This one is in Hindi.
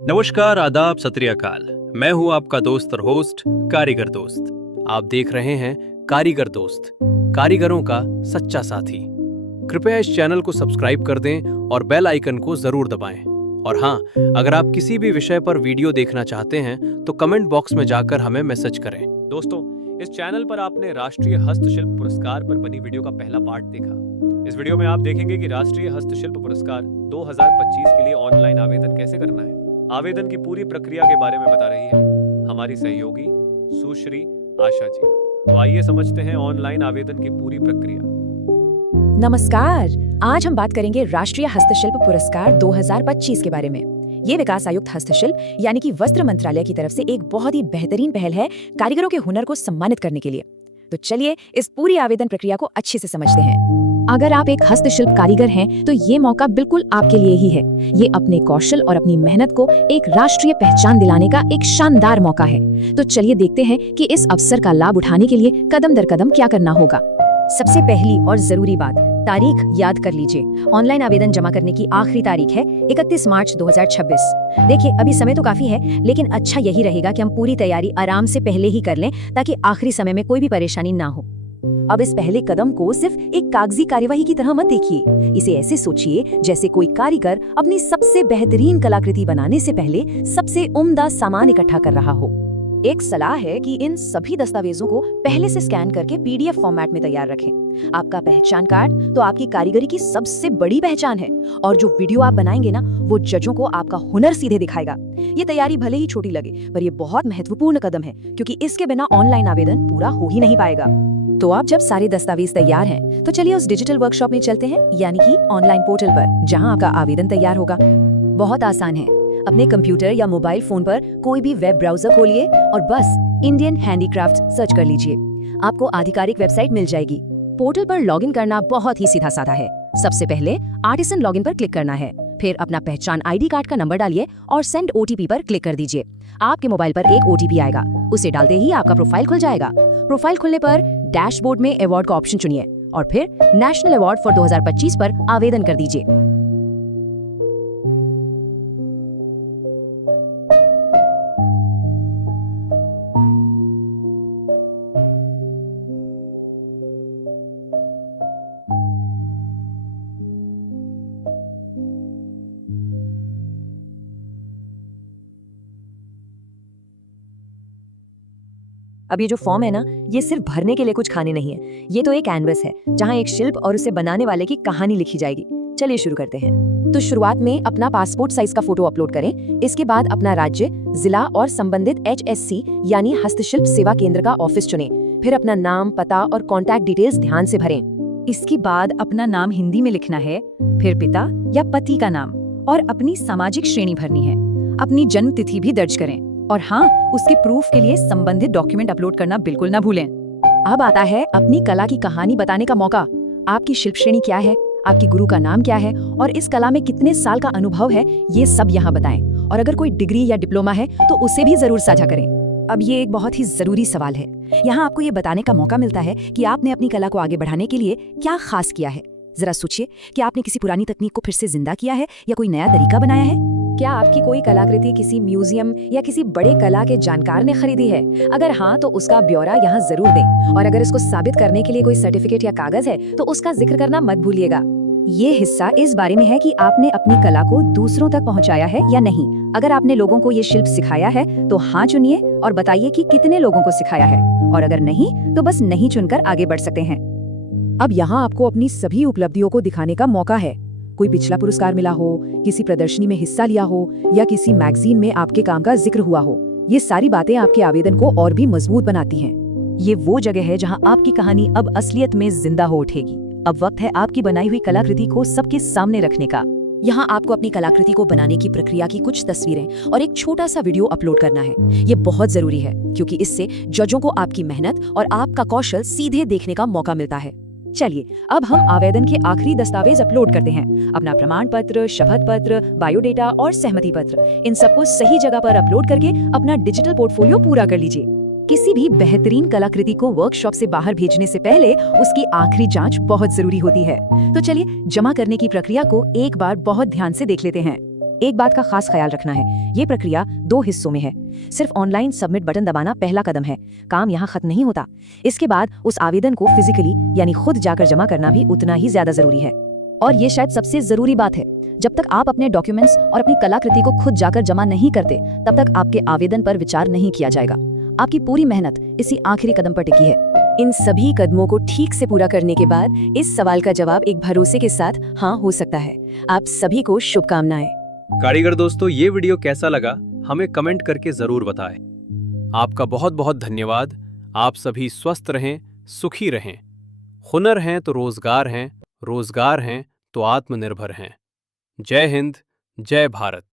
नमस्कार, आदाब, सत श्री अकाल। मैं हूं आपका दोस्त और होस्ट कारीगर दोस्त। आप देख रहे हैं कारीगर दोस्त, कारीगरों का सच्चा साथी। कृपया इस चैनल को सब्सक्राइब कर दें और बेल आइकन को जरूर दबाएं। और हाँ, अगर आप किसी भी विषय पर वीडियो देखना चाहते हैं तो कमेंट बॉक्स में जाकर हमें मैसेज करें। दोस्तों, इस चैनल पर आपने राष्ट्रीय हस्तशिल्प पुरस्कार पर बनी वीडियो का पहला पार्ट देखा। इस वीडियो में आप देखेंगे कि राष्ट्रीय हस्तशिल्प पुरस्कार 2025 के लिए ऑनलाइन आवेदन कैसे करना है। आवेदन की पूरी प्रक्रिया के बारे में बता रही है हमारी सहयोगी सुश्री आशा जी। तो आइए समझते हैं ऑनलाइन आवेदन की पूरी प्रक्रिया। नमस्कार, आज हम बात करेंगे राष्ट्रीय हस्तशिल्प पुरस्कार 2025 के बारे में। ये विकास आयुक्त हस्तशिल्प यानी कि वस्त्र मंत्रालय की तरफ से एक बहुत ही बेहतरीन पहल है कारीगरों के हुनर को सम्मानित करने के लिए। तो चलिए इस पूरी आवेदन प्रक्रिया को अच्छे से समझते हैं। अगर आप एक हस्तशिल्प कारीगर हैं, तो ये मौका बिल्कुल आपके लिए ही है। ये अपने कौशल और अपनी मेहनत को एक राष्ट्रीय पहचान दिलाने का एक शानदार मौका है। तो चलिए देखते हैं कि इस अवसर का लाभ उठाने के लिए कदम दर कदम क्या करना होगा। सबसे पहली और जरूरी बात, तारीख याद कर लीजिए। ऑनलाइन आवेदन जमा करने की आखिरी तारीख है 31 मार्च 2026। देखिए, अभी समय तो काफी है, लेकिन अच्छा यही रहेगा कि हम पूरी तैयारी आराम से पहले ही कर लें, ताकि आखिरी समय में कोई भी परेशानी ना हो। अब इस पहले कदम को सिर्फ एक कागजी कार्यवाही की तरह मत देखिए। इसे ऐसे सोचिए जैसे कोई कारीगर अपनी सबसे बेहतरीन कलाकृति बनाने से पहले सबसे उम्दा सामान इकट्ठा कर रहा हो। एक सलाह है कि इन सभी दस्तावेजों को पहले से स्कैन करके PDF फॉर्मेट में तैयार रखें। आपका पहचान कार्ड तो आपकी कारीगरी की सबसे बड़ी पहचान है, और जो वीडियो आप बनाएंगे ना, वो जजों को आपका हुनर सीधे दिखाएगा। ये तैयारी भले ही छोटी लगे, पर ये बहुत महत्वपूर्ण कदम है, क्योंकि इसके बिना ऑनलाइन आवेदन पूरा हो ही नहीं पाएगा। तो आप जब सारे दस्तावेज तैयार हैं, तो चलिए उस डिजिटल वर्कशॉप में चलते हैं, यानी कि ऑनलाइन पोर्टल पर, जहां आपका आवेदन तैयार होगा। बहुत आसान है। अपने कंप्यूटर या मोबाइल फोन पर कोई भी वेब ब्राउजर खोलिए और बस इंडियन हैंडीक्राफ्ट सर्च कर लीजिए। आपको आधिकारिक वेबसाइट मिल जाएगी। पोर्टल पर लॉगिन करना बहुत ही सीधा साधा है। सबसे पहले आर्टिसन लॉगिन पर क्लिक करना है, फिर अपना पहचान ID कार्ड का नंबर डालिए और सेंड OTP पर क्लिक कर दीजिए। आपके मोबाइल पर एक OTP आएगा, उसे डालते ही आपका प्रोफाइल खुल जाएगा। प्रोफाइल खुलने पर डैशबोर्ड में अवार्ड का ऑप्शन चुनिए और फिर नेशनल अवार्ड फॉर 2025 पर आवेदन कर दीजिए। अब ये जो फॉर्म है ना, ये सिर्फ भरने के लिए कुछ खाने नहीं है। ये तो एक कैनवस है, जहाँ एक शिल्प और उसे बनाने वाले की कहानी लिखी जाएगी। चलिए शुरू करते हैं। तो शुरुआत में अपना पासपोर्ट साइज का फोटो अपलोड करें। इसके बाद अपना राज्य, जिला और संबंधित HSC यानी हस्तशिल्प सेवा केंद्र का ऑफिस चुनें। फिर अपना नाम, पता और कॉन्टैक्ट डिटेल्स ध्यान से भरें। इसके बाद अपना नाम हिंदी में लिखना है, फिर पिता या पति का नाम और अपनी सामाजिक श्रेणी भरनी है। अपनी जन्म तिथि भी दर्ज करें, और हाँ, उसके प्रूफ के लिए संबंधित डॉक्यूमेंट अपलोड करना बिल्कुल ना भूलें। अब आता है अपनी कला की कहानी बताने का मौका। आपकी शिल्प श्रेणी क्या है, आपकी गुरु का नाम क्या है और इस कला में कितने साल का अनुभव है, ये सब यहाँ बताएं। और अगर कोई डिग्री या डिप्लोमा है तो उसे भी जरूर साझा करें। अब ये एक बहुत ही जरूरी सवाल है। यहाँ आपको ये बताने का मौका मिलता है कि आपने अपनी कला को आगे बढ़ाने के लिए क्या खास किया है। जरा सोचिए कि आपने किसी पुरानी तकनीक को फिर से जिंदा किया है या कोई नया तरीका बनाया है। क्या आपकी कोई कलाकृति किसी म्यूजियम या किसी बड़े कला के जानकार ने खरीदी है? अगर हाँ, तो उसका ब्यौरा यहाँ जरूर दें। और अगर इसको साबित करने के लिए कोई सर्टिफिकेट या कागज है, तो उसका जिक्र करना मत भूलिएगा। ये हिस्सा इस बारे में है कि आपने अपनी कला को दूसरों तक पहुँचाया है या नहीं। अगर आपने लोगों को ये शिल्प सिखाया है, तो हाँ चुनिए और बताइए कि कितने लोगों को सिखाया है। और अगर नहीं, तो बस नहीं चुनकर आगे बढ़ सकते हैं। अब यहाँ आपको अपनी सभी उपलब्धियों को दिखाने का मौका है। कोई पिछला पुरस्कार मिला हो, किसी प्रदर्शनी में हिस्सा लिया हो या किसी मैगजीन में आपके काम का जिक्र हुआ हो, ये सारी बातें आपके आवेदन को और भी मजबूत बनाती हैं। ये वो जगह है जहां आपकी कहानी अब असलियत में जिंदा हो उठेगी। अब वक्त है आपकी बनाई हुई कलाकृति को सबके सामने रखने का। यहाँ आपको अपनी कलाकृति को बनाने की प्रक्रिया की कुछ तस्वीरें और एक छोटा सा वीडियो अपलोड करना है। ये बहुत जरूरी है, क्योंकि इससे जजों को आपकी मेहनत और आपका कौशल सीधे देखने का मौका मिलता है। चलिए अब हम आवेदन के आखिरी दस्तावेज अपलोड करते हैं। अपना प्रमाण पत्र, शपथ पत्र, बायोडेटा और सहमति पत्र, इन सबको सही जगह पर अपलोड करके अपना डिजिटल पोर्टफोलियो पूरा कर लीजिए। किसी भी बेहतरीन कलाकृति को वर्कशॉप से बाहर भेजने से पहले उसकी आखिरी जांच बहुत जरूरी होती है। तो चलिए जमा करने की प्रक्रिया को एक बार बहुत ध्यान से देख लेते हैं। एक बात का खास ख्याल रखना है, ये प्रक्रिया 2 हिस्सों में है। सिर्फ ऑनलाइन सबमिट बटन दबाना पहला कदम है, काम यहाँ खत्म नहीं होता। इसके बाद उस आवेदन को फिजिकली यानी खुद जाकर जमा करना भी उतना ही ज्यादा जरूरी है। और ये शायद सबसे जरूरी बात है, जब तक आप अपने डॉक्यूमेंट्स और अपनी कलाकृति को खुद जाकर जमा नहीं करते, तब तक आपके आवेदन पर विचार नहीं किया जाएगा। आपकी पूरी मेहनत इसी आखिरी कदम पर टिकी है। इन सभी कदमों को ठीक से पूरा करने के बाद इस सवाल का जवाब एक भरोसे के साथ हाँ हो सकता है। आप सभी को शुभकामनाएं। कारीगर दोस्तों, ये वीडियो कैसा लगा हमें कमेंट करके जरूर बताएं। आपका बहुत बहुत धन्यवाद। आप सभी स्वस्थ रहें, सुखी रहें। हुनर हैं तो रोजगार हैं, रोजगार हैं तो आत्मनिर्भर हैं। जय हिंद, जय भारत।